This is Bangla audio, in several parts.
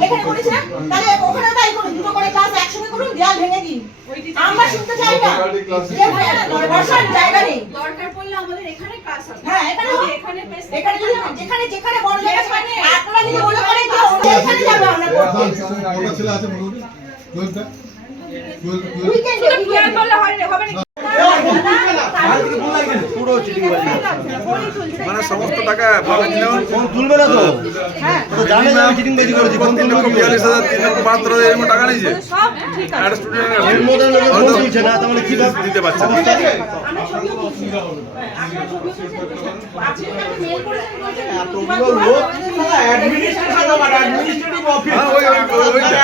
এখানে করেছে তাহলে ওখানে তাই করুন দুটো করে ক্লাস একসঙ্গে করুন দেয়াল ভেঙে দিন আমরা শুনতে চাই না বসার জায়গা নেই দরকার পড়লে আমাদের এখানে ক্লাস হবে হ্যাঁ এখানে এখানে এখানে যেখানে যেখানে বড় জায়গা থাকে আপনারা যদি মনে করেন যে এখানে যাবে আমরা করব ছেলে আছে মোটামুটি জোয়েলটা জোয়েল জোয়েল উইকেন্ডে শুধু প্রেয়ার না হবে না মানে সমস্ত টাকা ফোন তুলবে না তো? তো জানে আমি চিটিং বেজি করেছি ফোন তিন তুলবে? বিয়াল্লিশ হাজার তিন লক্ষ বাহাত্তর হাজার এরকম টাকা নিয়েছে? সব ঠিক আছে। একটা স্টুডেন্ট এর মধ্যে লোকে ফোন তুলছে না তাহলে কি ভাবে দিতে পারছে না। আমরা ছবিও তুলছি। হ্যাঁ, ছবিও তুলছেন আপনি আমাকে মেল করেছেন বলছেন এতগুলো লোক হ্যাঁ, ওই ওই ওই ওইটা।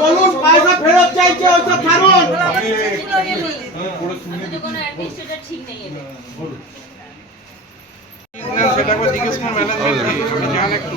বলুন পয়সা ফেরত চাইছে ওইসব কারণ সেটা জিজ্ঞেস করুন ম্যানেজমেন্টকে একটু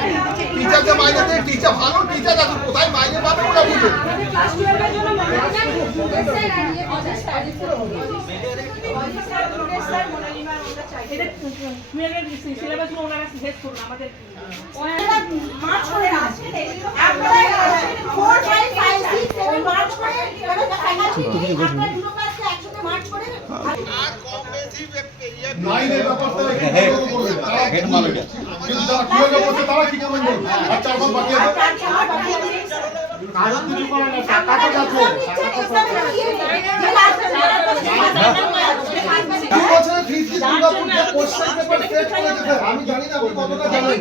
টিচারের মাইনে দেয় টিচার ভালো টিচার আছে কোথায় মাইনে পাবে ওরা বুঝে। মার্চ করে নাইনের ব্যাপারটা কিন্তু যারা টুয়েলভে পড়ছে তারা কি কেমন করবে? আর চার মাস বাকি আছে। চার চার বাকি আছে কারণ কিছু করে না, টাকা তো যাচ্ছে। দু বছরের fees কি দুর্গাপুরে question paper set করেছে স্যার? আমি জানি না কতটা জানেন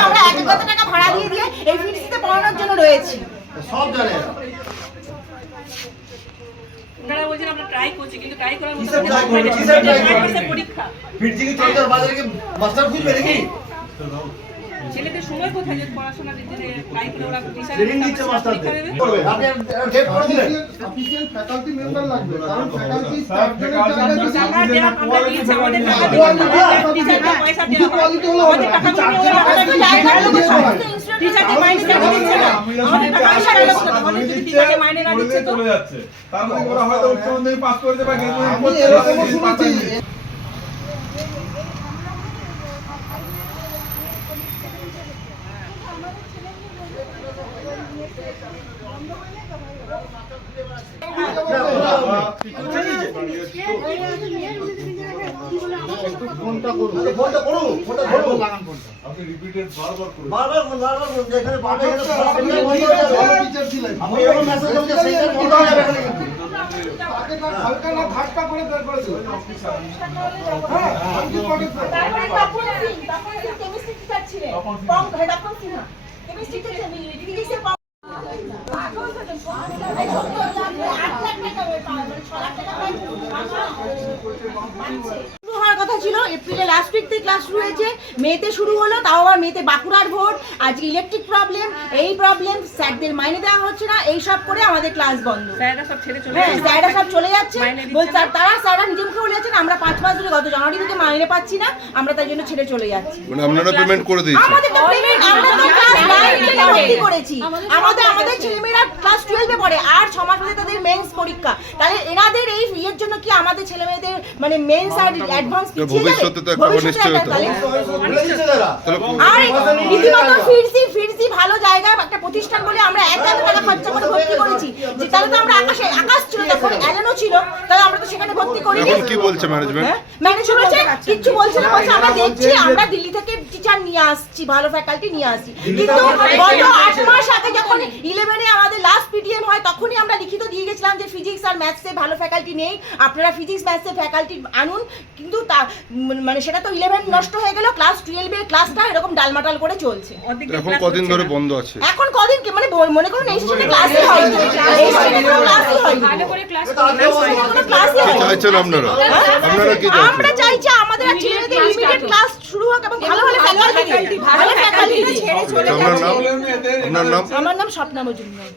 আমরা এক হাজার টাকা ভাড়া দিয়ে দিয়ে এই ফিডসিতে পড়ানোর জন্য রয়েছি সব জানে। ওনারা বলছেন আমরা ট্রাই করছি কিন্তু ট্রাই করার মতো? মার্কসের পরীক্ষা ফিরছি কি চলছে বাজারে কি মাস্টার খুঁজবে নাকি ছেলেদের সময় কোথায় যে পড়াশোনা দিতে ট্রাই ওরা অফিসিয়াল ফ্যাকাল্টি মেম্বার লাগবে। কারণ ফ্যাকাল্টি আমরা যেরকম আমরা দিয়েছি আমাদের টাকা আগে দেওয়া আমি হবে টিচারদের পয়সা দেওয়া হবে quality হলো আমাদের না। টাকা গুলো ওরা আমাদের টিচারদের মাইনে কেন দিচ্ছে না আমাদের টাকা পয়সা গেল কোথায়? আমাদের যদি টিচারকে মাইনে না দিচ্ছে তো চলে যাচ্ছে তার মধ্যে ওরা হয়তো উচ্চ মাধ্যমিক পাস করেছে বা আমি এরকমও শুনেছি ফোনটা করুন। ফোনটা করুন। ফোনটা ধরুন আপনি রিপিটেড বারবার করে বারবার করুন। বারবার করুন। এখানে ফোন আপনি এরকম মেসেজ যাবে এখানে কিন্তু তাকে না হালকা ছিল এপ্রিলে লাস্ট উইক থেকে ক্লাস শুরু হয়েছে মেতে শুরু হলো তাও আবার মেতে বাঁকুড়ার ভোট আজকে ইলেকট্রিক প্রবলেম এই প্রবলেম স্যারদের মাইনে দেওয়া হচ্ছে না এই সব করে আমাদের ক্লাস বন্ধ। স্যাররা সব ছেড়ে চলে হ্যাঁ। স্যাররা সব চলে যাচ্ছে। বলছে তারা স্যাররা নিজে মুখে বলেছেন আমরা পাঁচ মাস ধরে গত জানুয়ারি থেকে মাইনে পাচ্ছি না আমরা তার জন্য ছেড়ে চলে যাচ্ছি। মানে আপনারা পেমেন্ট করে দিয়েছি আমাদের তো পেমেন্ট আমরা তো ক্লাস 9 থেকে ভর্তি করেছি। আমাদের আমাদের ছেলেমেয়েরা ক্লাস 12 এ পড়ে আর ছ মাস তাদের মেন্স পরীক্ষা। তাহলে এনাদের এই ইয়ের জন্য কি আমাদের ছেলেমেয়েদের মানে মেন্স আর অ্যাডভান্স ভবিষ্যতে তো একটা অনিশ্চয়তা। আর রীতিমতো ফিরসি ভালো জায়গায় একটা প্রতিষ্ঠান বলে আমরা এক লাখ টাকা খরচা করে ভর্তি করেছি। যে তাহলে তো আমরা আকাশে আকাশ ছিল তখন অ্যালেনও ছিল তাহলে আমরা তো সেখানে ভর্তি করিনি। এখন কি বলছে ম্যানেজমেন্ট ম্যানেজমেন্ট ম্যানেজার বলছে কিচ্ছু বলছে না বলছে আমরা দেখছি আমরা দিল্লি থেকে টিচার নিয়ে আসছি ভালো ফ্যাকাল্টি নিয়ে আসি কিন্তু গত আট মাস আগে যখন ইলেভেনে আমাদের লাস্ট পিটিএম হয় তখনই আমরা লিখিত দিয়ে গেছিলাম যে ফিজিক্স আর ম্যাথসে ভালো ফ্যাকাল্টি নেই আপনারা ফিজিক্স ম্যাথসে ফ্যাকাল্টি আনুন কিন্তু তা মানে সেটা তো ইলেভেন নষ্ট হয়ে গেল ক্লাস টুয়েলভের ক্লাসটা এরকম ডালমাটাল করে চলছে। এখন কদিন ধরে বন্ধ আছে। এখন কদিন কি মানে মনে করুন এই সেশনে ক্লাসই হয়নি। এই সেশনে কোনো ক্লাসই হয়নি ভালো করে ক্লাস কোনো ক্লাসই কি হয়নি। চাইছেন আপনারা। আপনারা কি আমরা চাইছি আমাদের ছেলেদের ইমিডিয়েট ক্লাস শুরু হোক এবং ভালো ভালো ফ্যাকাল্টি ভালো ফ্যাকাল্টি ছেড়ে চলে আপনার আপনার নাম? আমার নাম স্বপ্না মজুমদার।